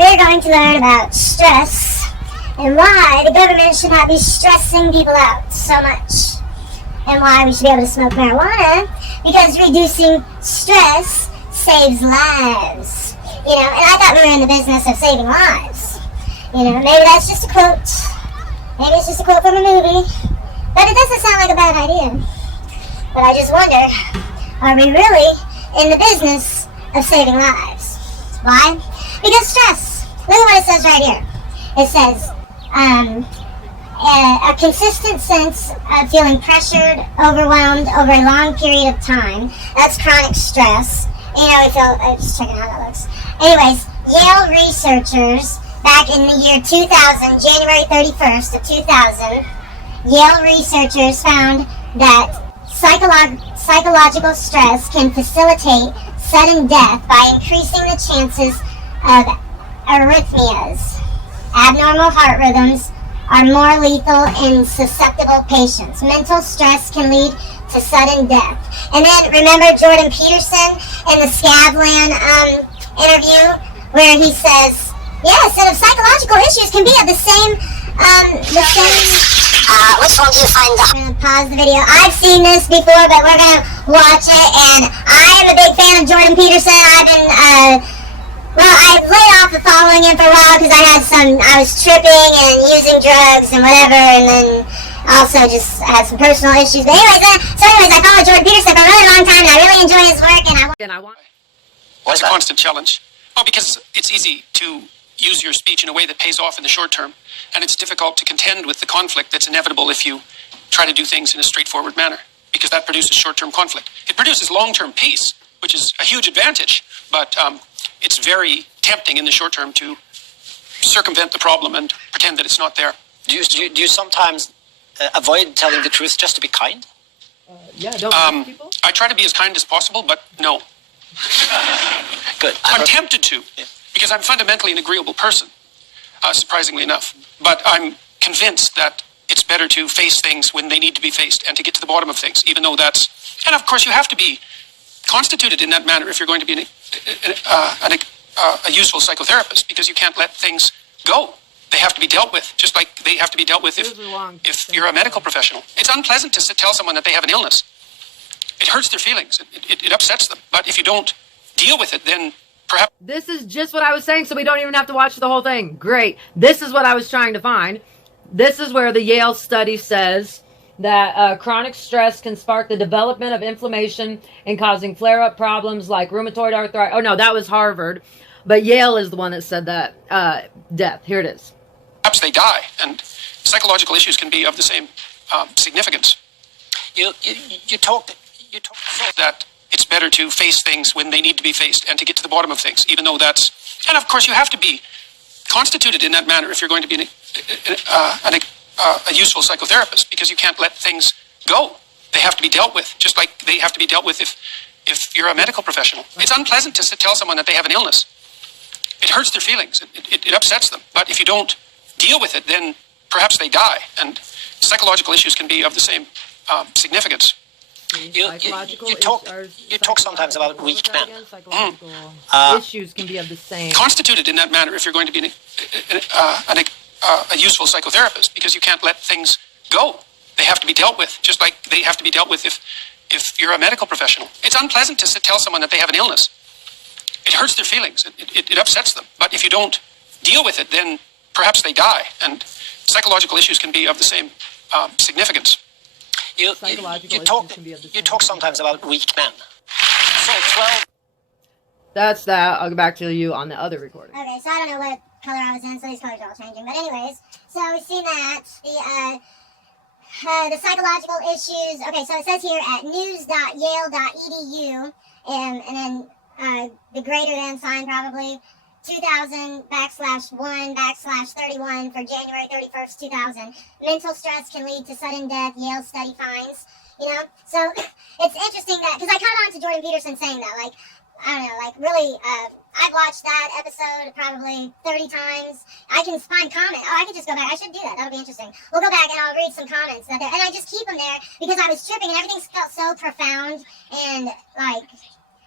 we're going to learn about stress and why the government should not be stressing people out so much, and why we should be able to smoke marijuana, because reducing stress saves lives. You know, and I thought we were in the business of saving lives. You know, maybe that's just a quote. Maybe it's just a quote from a movie. But it doesn't sound like a bad idea. But I just wonder, are we really in the business of saving lives? Why? Because stress. Look at what it says right here. It says, a consistent sense of feeling pressured, overwhelmed over a long period of time. That's chronic stress. You know, I'm just checking how that looks. Anyways, Yale researchers back in the year 2000, January 31st of 2000, Yale researchers found that psychological stress can facilitate sudden death by increasing the chances of arrhythmias. Abnormal heart rhythms are more lethal in susceptible patients. Mental stress can lead to sudden death. And then remember Jordan Peterson in the Scavlan interview where he says, yes, and psychological issues can be of the same. Which one do you find out? I'm going to pause the video. I've seen this before, but we're going to watch it. And I am a big fan of Jordan Peterson. I've been, I laid off of following him for a while because I was tripping and using drugs and whatever, and then also just had some personal issues. But anyways, I followed Jordan Peterson for a really long time, and I really enjoy his work, and I want... What's a constant challenge? Oh, because it's easy to use your speech in a way that pays off in the short term, and it's difficult to contend with the conflict that's inevitable if you try to do things in a straightforward manner, because that produces short-term conflict. It produces long-term peace, which is a huge advantage, but it's very tempting in the short term to circumvent the problem and pretend that it's not there. Do you sometimes avoid telling the truth just to be kind? Don't people? I try to be as kind as possible, but no. Good. I'm tempted to, because I'm fundamentally an agreeable person, surprisingly enough. But I'm convinced that it's better to face things when they need to be faced and to get to the bottom of things, even though that's... And of course, you have to be constituted in that manner if you're going to be a useful psychotherapist, because you can't let things go. They have to be dealt with, just like they have to be dealt with if you're a medical professional. It's unpleasant to tell someone that they have an illness. It hurts their feelings. It upsets them. But if you don't deal with it, then perhaps... This is just what I was saying, so we don't even have to watch the whole thing. Great. This is what I was trying to find. This is where the Yale study says that chronic stress can spark the development of inflammation and causing flare-up problems like rheumatoid arthritis. Oh, no, that was Harvard. But Yale is the one that said that. Death. Here it is. Perhaps they die, and psychological issues can be of the same significance. You talked that it's better to face things when they need to be faced and to get to the bottom of things, even though that's... And of course, you have to be constituted in that manner if you're going to be a useful psychotherapist, because you can't let things go. They have to be dealt with, just like they have to be dealt with if you're a medical professional. It's unpleasant to tell someone that they have an illness. It hurts their feelings. It upsets them. But if you don't deal with it, then perhaps they die. And psychological issues can be of the same significance. You talk sometimes about weak men. Issues can be of the same. Constituted in that manner if you're going to be a useful psychotherapist, because you can't let things go. They have to be dealt with, just like they have to be dealt with if you're a medical professional. It's unpleasant to tell someone that they have an illness. It hurts their feelings. It upsets them. But if you don't deal with it, then perhaps they die. And psychological issues can be of the same significance. You talk sometimes about weak men. So 12... That's that. I'll go back to you on the other recording. Okay, so I don't know what color I was in, so these colors are all changing. But anyways, so we've seen that. The psychological issues. Okay, so it says here at news.yale.edu, and then the greater than sign probably, 2000/1/31 for January 31st, 2000. Mental stress can lead to sudden death, Yale study finds. You know, so it's interesting that, because I caught on to Jordan Peterson saying that, like, I don't know, like, really, I've watched that episode probably 30 times. I can find comments. Oh, I could just go back. I should do that. That'll be interesting. We'll go back and I'll read some comments. And I just keep them there because I was tripping and everything felt so profound. And, like,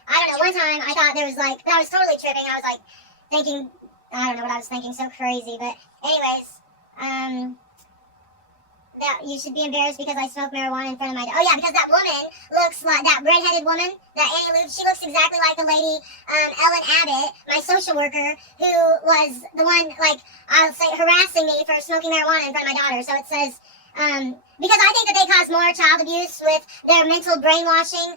I don't know, one time I thought there was, like, but I was totally tripping. I was, like, thinking I don't know what I was thinking, so crazy. But anyways, that you should be embarrassed because I smoke marijuana in front of my dad. Oh yeah, because that woman looks like that redheaded woman, that Annie Lou. She looks exactly like the lady Ellen Abbott, my social worker, who was the one, like, I'll say, harassing me for smoking marijuana in front of my daughter. So it says, because I think that they cause more child abuse with their mental brainwashing,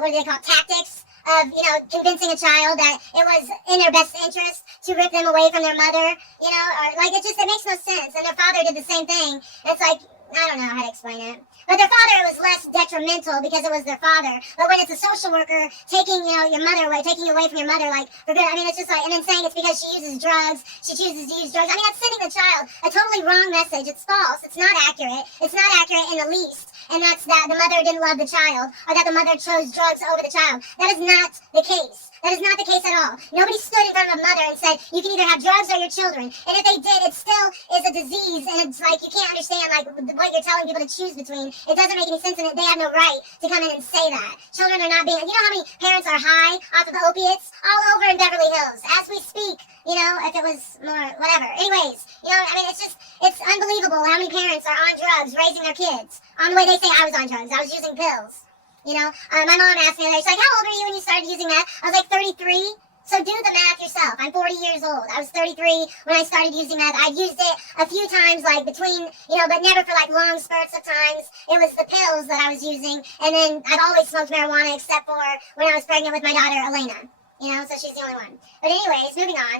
what do they call it, tactics of, convincing a child that it was in their best interest to rip them away from their mother, or like it makes no sense. And their father did the same thing. It's like, I don't know how to explain it. But their father, it was less detrimental because it was their father. But when it's a social worker taking, your mother away, taking you away from your mother, like, for good, I mean, it's just like, and then saying it's because she uses drugs, she chooses to use drugs. I mean, that's sending the child a totally wrong message. It's false. It's not accurate. It's not accurate in the least. And that's that the mother didn't love the child, or that the mother chose drugs over the child. That is not the case. That is not the case at all. Nobody stood in front of a mother and said, you can either have drugs or your children. And if they did, it still is a disease, and it's like, you can't understand, like, what you're telling people to choose between. It doesn't make any sense, and they have no right to come in and say that. Children are not being, you know how many parents are high off of opiates? All over in Beverly Hills, as we speak, if it was more, whatever. Anyways, I mean, it's unbelievable how many parents are on drugs, raising their kids, on the way they say I was on drugs. I was using pills. My mom asked me, she's like, how old were you when you started using that? I was like 33. So do the math yourself. I'm 40 years old. I was 33 when I started using meth. I'd used it a few times, like between, but never for like long spurts of times. It was the pills that I was using. And then I've always smoked marijuana except for when I was pregnant with my daughter, Elena. So she's the only one. But anyways, moving on.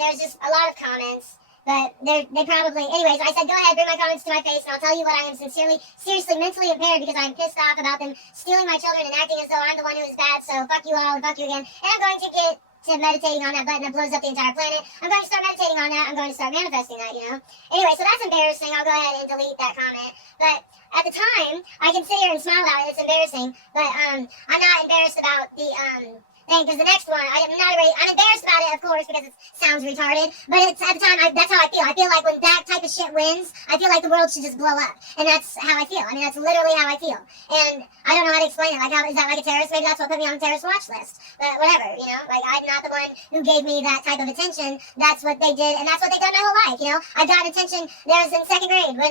There's just a lot of comments. But they probably, anyways, I said, go ahead, bring my comments to my face, and I'll tell you what I am seriously mentally impaired because I'm pissed off about them stealing my children and acting as though I'm the one who is bad, so fuck you all and fuck you again. And I'm going to get to meditating on that button that blows up the entire planet. I'm going to start meditating on that. I'm going to start manifesting that, Anyway, so that's embarrassing. I'll go ahead and delete that comment. But at the time, I can sit here and smile about it. It's embarrassing. But I'm not embarrassed about the thing, because the next one, I'm embarrassed about it, of course, because it sounds retarded, but it's at the time, that's how I feel. I feel like when that type of shit wins, I feel like the world should just blow up, and that's how I feel. I mean, that's literally how I feel, and I don't know how to explain it. Like, is that like a terrorist? Maybe that's what put me on the terrorist watch list, but whatever, like, I'm not the one who gave me that type of attention. That's what they did, and that's what they've done my whole life, I got attention. There was in second grade when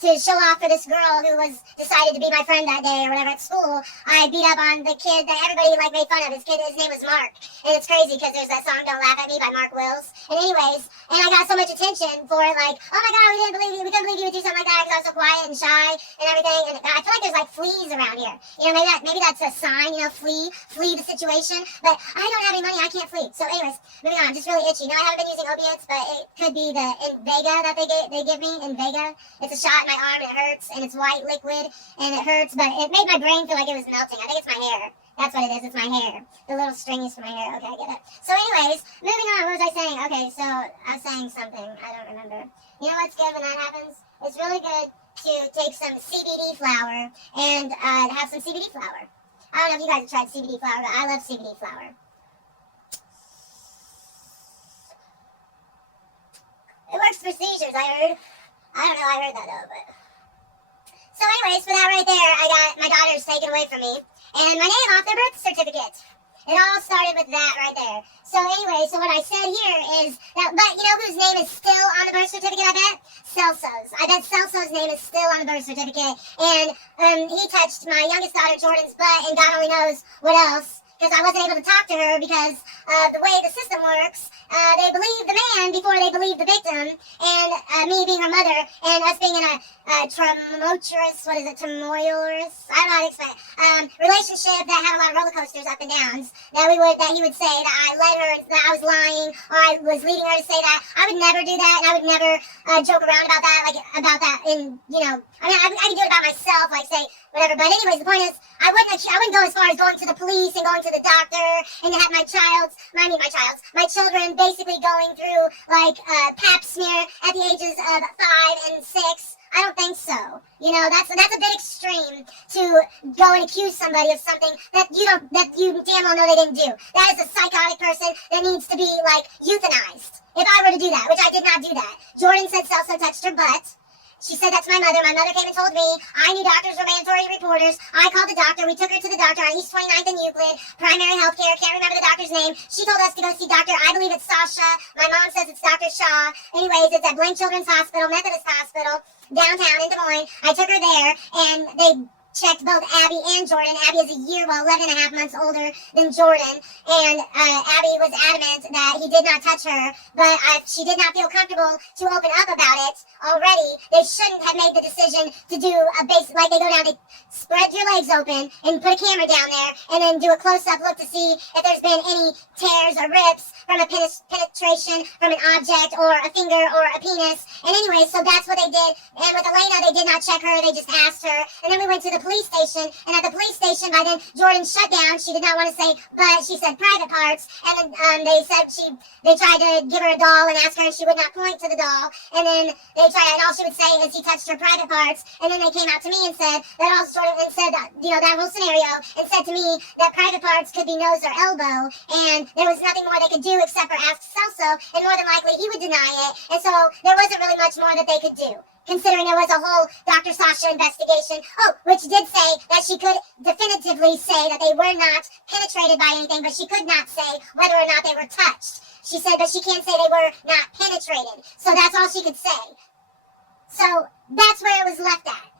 to show off for this girl who was decided to be my friend that day or whatever at school, I beat up on the kid that everybody made fun of. His name was Mark, and it's crazy because there's that song "Don't Laugh at Me" by Mark Wills. And anyways, and I got so much attention for it, like, oh my god, we couldn't believe you would do something like that because I was so quiet and shy and everything. And I feel like there's like fleas around here. Maybe that's a sign. Flee the situation. But I don't have any money. I can't flee. So anyways, moving on. Just really itchy. I haven't been using opiates, but it could be the Invega that they give me. Invega. It's a shot in my arm. It hurts, and it's white liquid, and it hurts, but it made my brain feel like it was melting. I think it's my hair. That's what it is. It's my hair. The little string is for my hair. Okay, I get it. So anyways, moving on. What was I saying? Okay, so I was saying something. I don't remember. You know what's good when that happens? It's really good to take some CBD flour and have some CBD flour. I don't know if you guys have tried CBD flour, but I love CBD flour. It works for seizures, I heard. I don't know, I heard that though, but... So anyways, for that right there, I got my daughters taken away from me, and my name off their birth certificate. It all started with that right there. So anyway, so what I said here is that, but you know whose name is still on the birth certificate, I bet? Celso's. I bet Celso's name is still on the birth certificate, and he touched my youngest daughter, Jordan's butt, and God only knows what else, because I wasn't able to talk to her because of the way the system works. They believe the man before they believe the victim, and me being her mother, and us being in a tumultuous, I don't know how to explain it, relationship that had a lot of roller coasters, up and downs, that he would say that I led her, that I was lying, or I was leading her to say that. I would never do that, and I would never joke around about that, and, I can do it about myself, like, say, whatever, but anyways, the point is, I wouldn't go as far as going to the police and going to the doctor, and to have my children basically going through, like, pap smear at the ages of 5 and 6. I don't think so. That's a bit extreme to go and accuse somebody of something that you damn well know they didn't do. That is a psychotic person that needs to be, like, euthanized. If I were to do that, which I did not do that. Jordan said Celso touched her butt. She said that to my mother. My mother came and told me. I knew doctors were mandatory reporters. I called the doctor. We took her to the doctor on East 29th and Euclid. Primary health care. Can't remember the doctor's name. She told us to go see doctor. I believe it's Sasha. My mom says it's Dr. Shaw. Anyways, it's at Blaine Children's Hospital, Methodist Hospital, downtown in Des Moines. I took her there, and they checked both Abby and Jordan. Abby is a year, 11 and a half months older than Jordan. And Abby was adamant that he did not touch her, but she did not feel comfortable to open up about it already. They shouldn't have made the decision to do a basic, like they go down, they spread your legs open and put a camera down there and then do a close-up look to see if there's been any tears or rips from a penetration from an object or a finger or a penis. And anyway, so that's what they did. And with Elena, they did not check her. They just asked her. And then we went to the police station. And at the police station, by then, Jordan shut down. She did not want to say, but she said private parts. And then they said they tried to give her a doll and ask her, and she would not point to the doll. And then they tried, and all she would say is he touched her private parts. And then they came out to me and said that all sort of, and said that, that whole scenario, and said to me that private parts could be nose or elbow. And there was nothing more they could do except for ask Celso, and more than likely he would deny it. And so there wasn't really much more that they could do, considering there was a whole Dr. Sasha investigation. Oh, which did say that she could definitively say that they were not penetrated by anything, but she could not say whether or not they were touched. She said, but she can't say they were not penetrated. So that's all she could say. So that's where it was left at.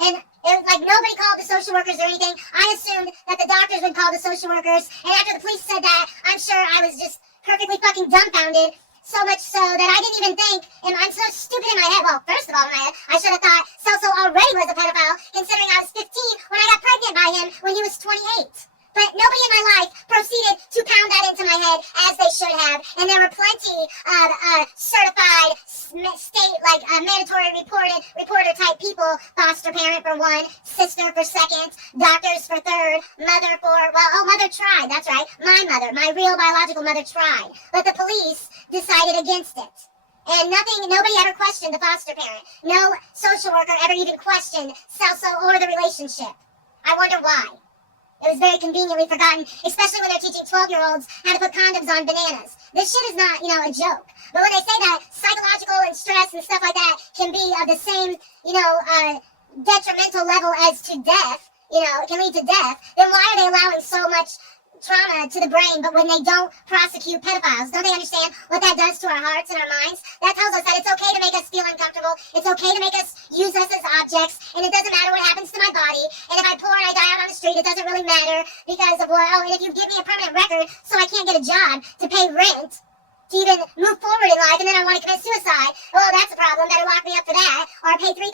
And it was like nobody called the social workers or anything. I assumed that the doctors would call the social workers. And after the police said that, I'm sure I was just perfectly fucking dumbfounded. So much so that I didn't even think, and I'm so stupid in my head. Well, first of all, in my head, I should have thought Celso already was a pedophile, considering I was 15 when I got pregnant by him when he was 28. But nobody in my life proceeded to pound that into my head as they should have. And there were plenty of certified state, like mandatory reporter type people, foster parent for one, sister for second, doctors for third, mother for, mother tried, that's right, my real biological mother tried. But the police decided against it. And nobody ever questioned the foster parent. No social worker ever even questioned Celso or the relationship. I wonder why. It was very conveniently forgotten, especially when they're teaching 12-year-olds how to put condoms on bananas. This shit is not, a joke. But when they say that psychological and stress and stuff like that can be of the same, detrimental level as to death, it can lead to death, then why are they allowing so much trauma to the brain, but when they don't prosecute pedophiles, don't they understand what that does to our hearts and our minds? That tells us that it's okay to make us feel uncomfortable, it's okay to make us use us as objects, and it doesn't matter what happens to my body, and if I pour and I die out on the street, it doesn't really matter because of, and if you give me a permanent record so I can't get a job to pay rent, to even move forward in life, and then I want to commit suicide. Well, that's a problem. Better lock me up for that. Or pay $3,000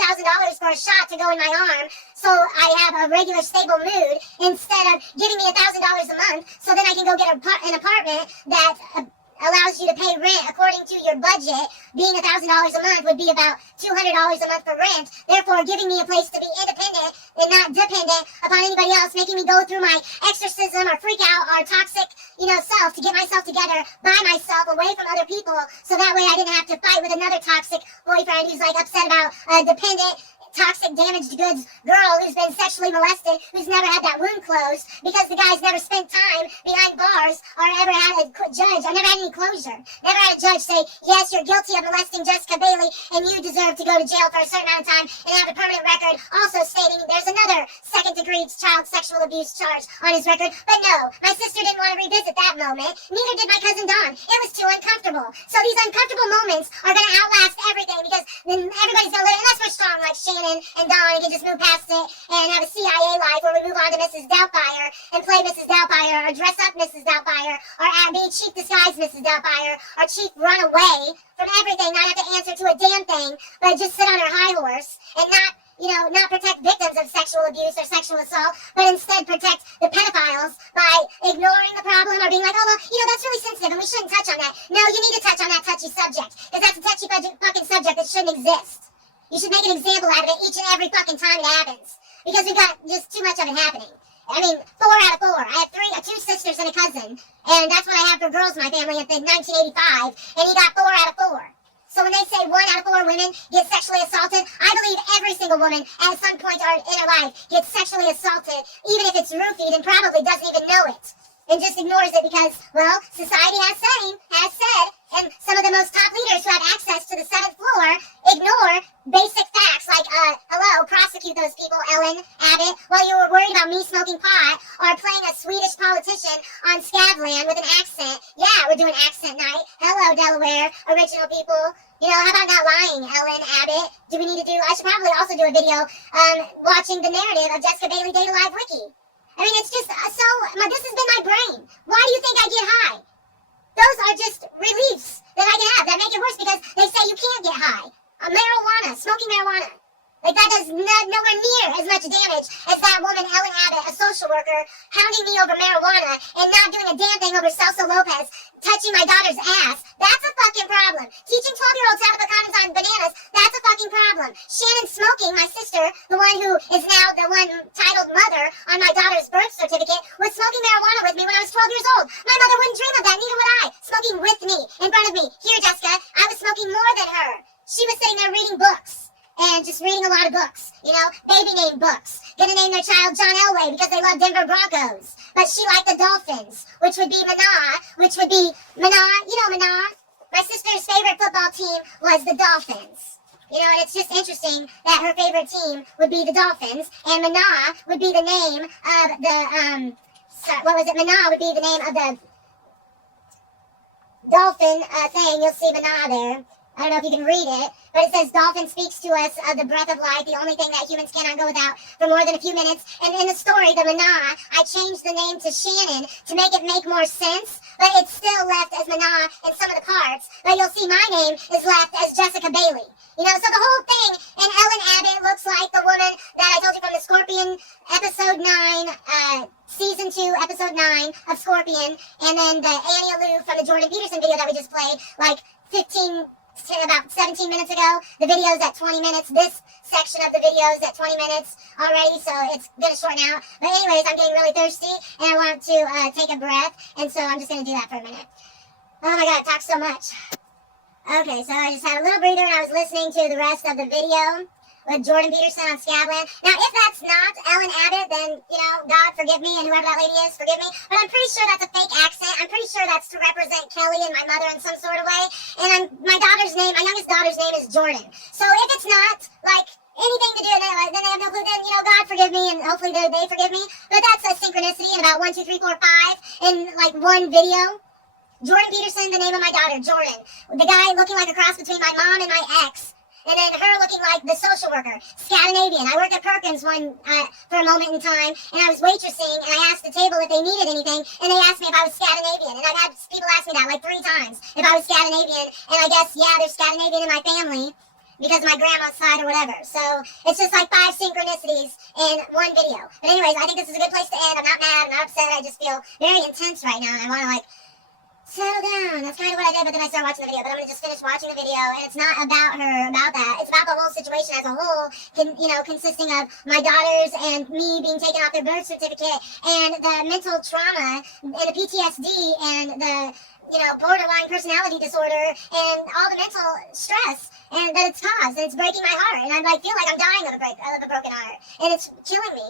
for a shot to go in my arm so I have a regular, stable mood instead of giving me $1,000 a month so then I can go get an apartment that allows you to pay rent according to your budget. Being $1,000 a month would be about $200 a month for rent. Therefore, giving me a place to be independent and not dependent upon anybody else, making me go through my exorcism or freak out or toxic, self to get myself together by myself away from other people. So that way I didn't have to fight with another toxic boyfriend who's like upset about a dependent, toxic, damaged goods girl who's been sexually molested, who's never had that wound closed because the guy's never spent time behind bars or ever had a judge or never had any closure. Never had a judge say, yes, you're guilty of molesting Jessica Bailey and you deserve to go to jail for a certain amount of time and have a permanent record also stating there's another second-degree child sexual abuse charge on his record. But no, my sister didn't want to revisit that moment. Neither did my cousin Don. It was too uncomfortable. So these uncomfortable moments are going to outlast everything because then everybody's going to live, unless we're strong like Shannon and Don, and can just move past it and have a CIA life where we move on to Mrs. Doubtfire and play Mrs. Doubtfire or dress up Mrs. Doubtfire or be cheap disguise Mrs. Doubtfire or cheap run away from everything, not have to answer to a damn thing, but just sit on her high horse and not protect victims of sexual abuse or sexual assault, but instead protect the pedophiles by ignoring the problem or being like, that's really sensitive and we shouldn't touch on that. No, you need to touch on that touchy subject because that's a touchy fucking subject that shouldn't exist. You should make an example out of it each and every fucking time it happens. Because we've got just too much of it happening. I mean, 4 out of 4. I have 2 sisters and a cousin. And that's what I have for girls in my family in 1985. And he got 4 out of 4. So when they say 1 out of 4 women get sexually assaulted, I believe every single woman at some point in her life gets sexually assaulted, even if it's roofied and probably doesn't even know it. And just ignores it because, society has said and some of the most top leaders who have access to the 7th floor ignore basic facts like, hello, prosecute those people, Ellen Abbott, while you were worried about me smoking pot or playing a Swedish politician on Scavland with an accent. Yeah, we're doing accent night. Hello, Delaware, original people. You know, how about not lying, Ellen Abbott? Do we need to do, I should probably also do a video watching the narrative of Jessica Bailey Data Live Wiki. I mean, it's just this has been my brain. Why do you think I get high? Those are just reliefs that I can have that make it worse because they say you can't get high. Marijuana, smoking marijuana. Like, that does nowhere near as much damage as that woman, Ellen Abbott, a social worker, hounding me over marijuana and not doing a damn thing over Celso Lopez touching my daughter's ass. That's a fucking problem. Teaching 12-year-olds how to put condoms on bananas, that's a fucking problem. Shannon smoking, my sister, the one who is now the one titled mother on my daughter's birth certificate, was smoking marijuana with me when I was 12 years old. My mother wouldn't dream of that, neither would I. Smoking with me, in front of me. Here, Jessica, I was smoking more than her. She was sitting there reading books. And just reading a lot of books, you know, baby name books. Gonna name their child John Elway because they love Denver Broncos. But she liked the Dolphins, which would be Mana, you know Mana. My sister's favorite football team was the Dolphins. You know, and it's just interesting that her favorite team would be the Dolphins, and Mana would be the name of the, Mana would be the name of the dolphin thing. You'll see Mana there. I don't know if you can read it, but it says dolphin speaks to us of the breath of life, the only thing that humans cannot go without for more than a few minutes. And in the story, the Mana, I changed the name to Shannon to make it make more sense, but it's still left as Mana in some of the parts. But you'll see my name is left as Jessica Bailey. You know, so the whole thing, and Ellen Abbott looks like the woman that I told you from the Scorpion episode 9, season 2, episode 9 of Scorpion, and then the Annie Alou from the Jordan Peterson video that we just played, like about 17 minutes ago. The video's at 20 minutes. This section of the video is at 20 minutes already, so it's gonna shorten out. But anyways, I'm getting really thirsty, and I want to take a breath, and so I'm just gonna do that for a minute. Oh my god, I talk so much. Okay, so I just had a little breather, and I was listening to the rest of the video with Jordan Peterson on Scavland. Now, if that's not Ellen Abbott, then, you know, God forgive me, and whoever that lady is, forgive me. But I'm pretty sure that's a fake accent. I'm pretty sure that's to represent Kelly and my mother in some sort of way. And my youngest daughter's name is Jordan. So if it's not, like, anything to do with it, then they have no clue, then, you know, God forgive me, and hopefully they forgive me. But that's a synchronicity in about 1, 2, 3, 4, 5 in, like, one video. Jordan Peterson, the name of my daughter, Jordan. The guy looking like a cross between my mom and my ex. And then her looking like the social worker, Scandinavian. I worked at Perkins for a moment in time, and I was waitressing, and I asked the table if they needed anything, and they asked me if I was Scandinavian. And I've had people ask me that like 3 times, if I was Scandinavian. And I guess, yeah, there's Scandinavian in my family because of my grandma's side or whatever. So it's just like 5 synchronicities in one video. But anyways, I think this is a good place to end. I'm not mad, I'm not upset. I just feel very intense right now, and I want to, like, settle down. That's kind of what I did, but then I started watching the video. But I'm going to just finish watching the video, and it's not about her, about that. It's about the whole situation as a whole, consisting of my daughters and me being taken off their birth certificate, and the mental trauma, and the PTSD, and the, borderline personality disorder, and all the mental stress and that it's caused, and it's breaking my heart, and I feel like I'm dying of a broken heart, and it's killing me,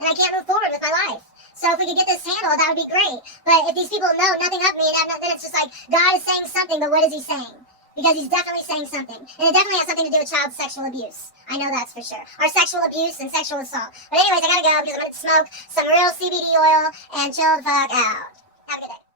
and I can't move forward with my life. So if we could get this handled, that would be great. But if these people know nothing of me, then it's just like, God is saying something, but what is he saying? Because he's definitely saying something. And it definitely has something to do with child sexual abuse. I know that's for sure. Or sexual abuse and sexual assault. But anyways, I gotta go because I'm gonna smoke some real CBD oil and chill the fuck out. Have a good day.